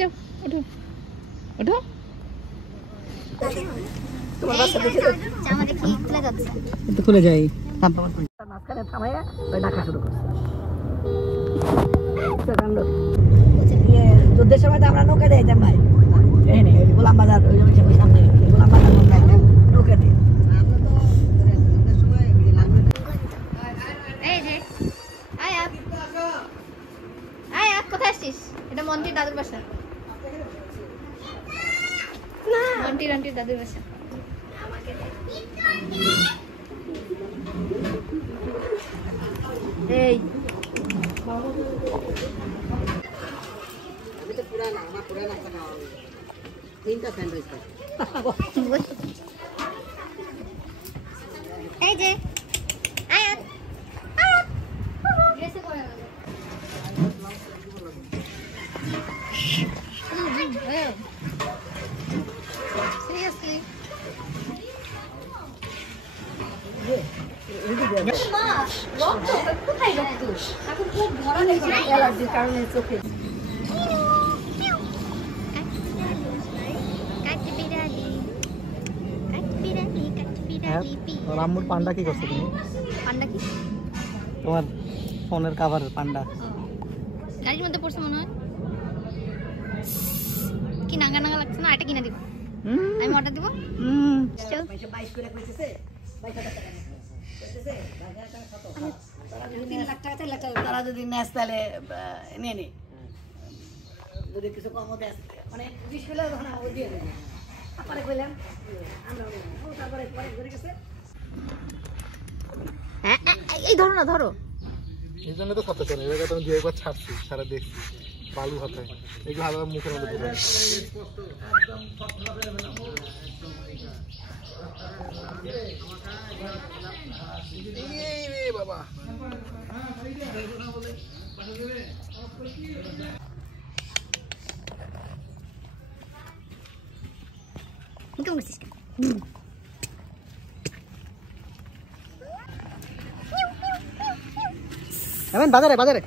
যাও ওঠো ওঠো তোমার বাচ্চা দেখে জামা দেখি খুলে যাচ্ছে একটু খুলে যাই মাঝখানে থামাইয়া ওই ডাকা শুরু করছে যুদ্ধের সময় তো আমরা নৌকা যাইতাম ভাই এই নে গোলাম বাজার ওই সামনে গোলাম বাজার নৌকা দিয়ে এই যে আয়াত আয়াত কোথায় আসছিস এটা মন্টির দাদুর বাসা মন্টির আন্টির দাদুর বাসা এই এই যে আয়াত আয়াত ড্রেসে পরে গেল সিরিয়াসলি কোথায় রক্ত এখন খুব ধরনের অ্যালার্জির কারণে চোখে রামুর পান্ডা কি করছো তুমি পান্ডা কি তোমার ফোনের কভারের পান্ডা গাড়ির মধ্যে পড়ছে মনে হয় কি নাঙ্গা নাঙ্গা লাগছে না এটা কিনে দিব আমি অর্ডার দিব চল 22 করে কইতেছে 22 টাকা 3 লাখ টাকা 4 লাখ টাকা তারা যদি নেস তাহলে নিয়ে নে যদি কিছু কম হতে আসে মানে 20 কিলো তখন আমি দিয়ে দেব আপরে কইলাম আমরা তারপরে পরে ঘুরে গেছে হ্যাঁ এই ধরো না ধরো এই জন্য তো সাথে চলে এবার তুমি দিয়ে একবার ছাড়ছি সারা দেখছি বালু হাতে এগুলো হালকা মুখের মধ্যে ঢুকে এই রে বাবা কেমন করছিস এমন বাজারে বাজারে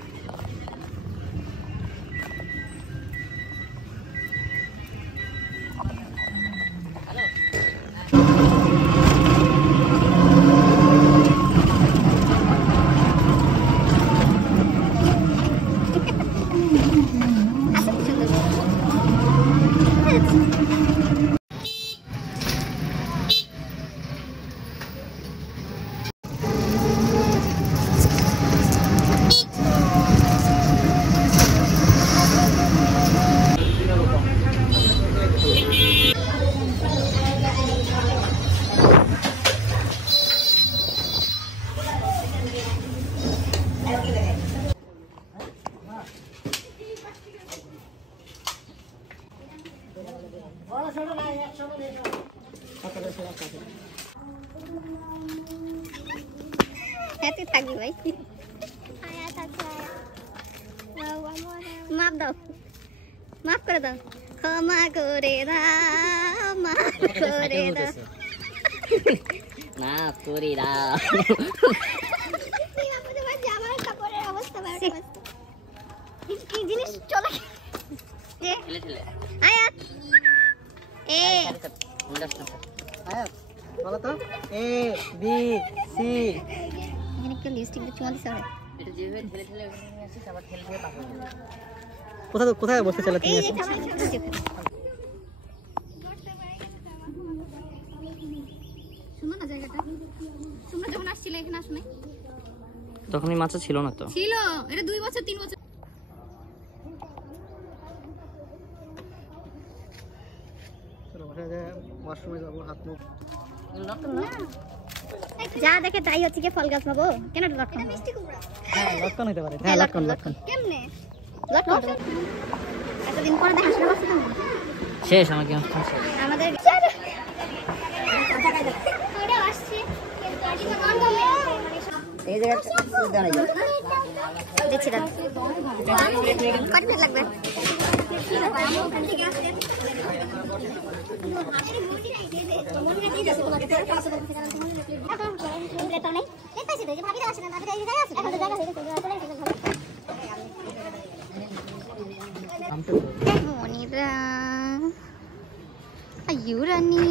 হ্যাপি থাকি ভাই মাফ দাও মাফ করে দাও ক্ষমা করে দাও মাফ করে দাও মাফ করে দাও আমার কাপড়ের অবস্থা কি জিনিস চলে ঠেলে ঠেলে আয়াত এ আয়াত বলো তো এ বি সি এখানে কি লিপস্টিক দিয়ে চুমা দিছে এটা যেভাবে ঠেলে ঠেলে ওখানে নিয়ে আসিস আবার ঠেলে ঠেলে পাবো কোথায় কোথায় বসতে চলে তুমি এই যে থামাই শুনো না জায়গাটা তোমরা যখন আসছিলে এখানে আসো নাই তখন এই মাছটা ছিল না তো ছিল এটা 2 বছর 3 বছর চলো বাসায় ওয়াশরুমে যাবো হাত মুখ যা দেখে তাই হচ্ছে কি ফল গাছ পাবো কেন লটকন মিষ্টি কুমড়া হ্যাঁ লটকন হতে পারে হ্যাঁ লটকন লটকন কেমনে লটকন এতদিন পরে দেখা শুরু করছ শেষ আমার কি আমাদের ওরে আসছে এই জায়গাটা দাঁড়াই দেখছি দাদা কত মিনিট লাগবে মনিরা আয়ু রানী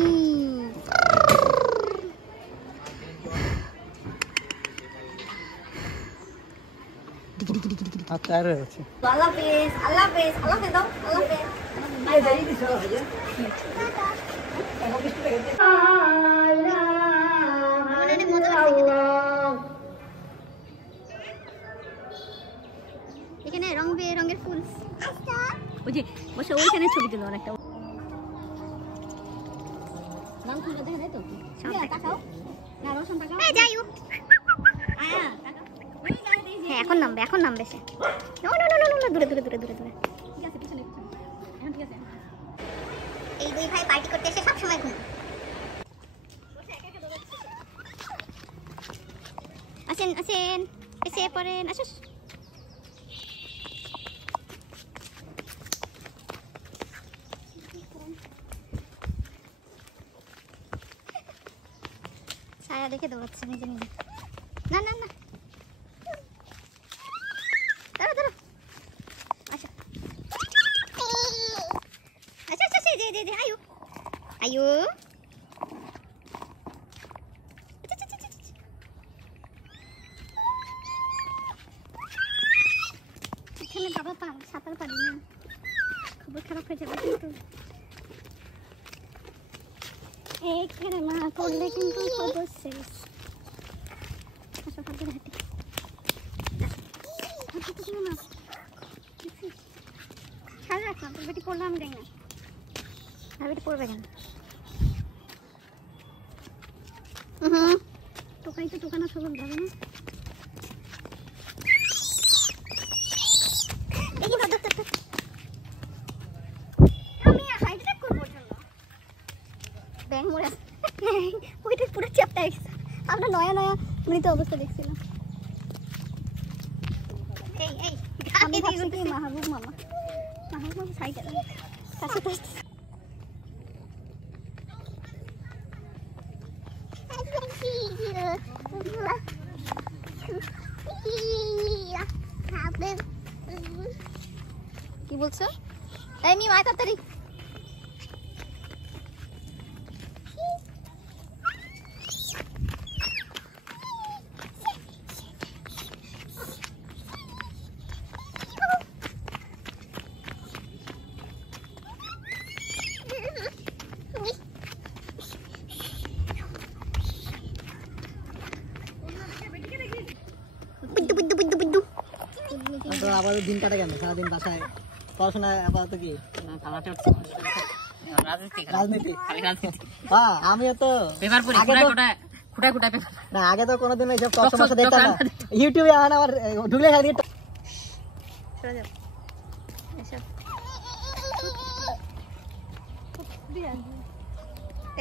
আল্লাহ হাফেজ আল্লাহ হাফেজ আল্লাহ হাফেজ দাও আল্লাহ হাফেজ এখানে রং বেরঙের ফুল ওই যে বসে ওইখানে ছবি তুলো একটা নাম খুলে দেখা যায় তো তাকাও না রোশন তাকাও এই যাইও আয়া তাকাও হ্যাঁ এখন নামবে সে no no no no no দূরে দূরে দূরে দূরে দূরে ঠিক আছে পিছনে এখন ঠিক আছে এই দুই ভাই পার্টি করতে এসে সব সময় ঘুম আসেন আসেন এসে পড়েন আসুস ছায়া দেখে দৌড়াচ্ছে নিজে নিজে না না না দাঁড়া দাঁড়া আসো আচ্ছা আচ্ছা দে দে দে আয়ু আয়ু এখানে বাবা সাঁতার পারি না খবর খারাপ হয়ে যাবে কিন্তু এইখানে মা পড়লে কিন্তু খবর শেষ আসো হাতে হাতে না খেয়াল রাখলাম তোর বেটি পড়লে আমি যাই না আর বেটি পড়বে কেন টোকাই তো টোকানো সবল যাবে না আমি হাইটটা করবো ব্যাং মোড়া ওইটা পুরো চ্যাপটা গেছে আমরা নয়া নয়া মৃত অবস্থা দেখছিলাম এই এই আমি ভাবছি কি মাহবুব মামা সাইকেল কাছে কাছে কি বলছো এই মি মাই তাড়াতাড়ি আবার দিন কাটে কেন সারাদিন বাসায় পড়াশোনা আপাতত কি রাজনীতি হ্যাঁ আমিও তো না আগে তো কোনোদিন এইসব তর্ক দেখতাম না ইউটিউবে আমার ঢুকলে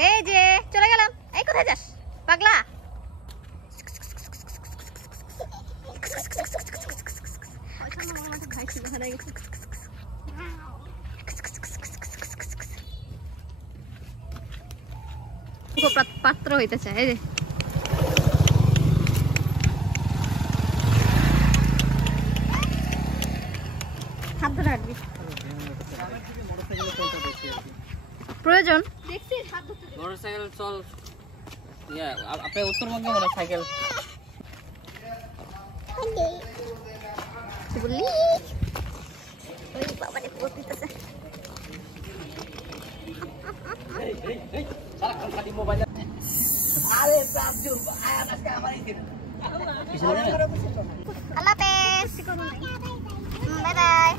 এই যে চলে গেলাম এই কোথায় যাস পাগলা পাত্র হইতেছে এই যে হাত ধরে হাঁটবি প্রয়োজন মোটরসাইকেল চল আপনি উত্তরবঙ্গে মোটরসাইকেল বললি ওই বাবারে পড়তেছে আল্লাহ হাফেজ বাই বাই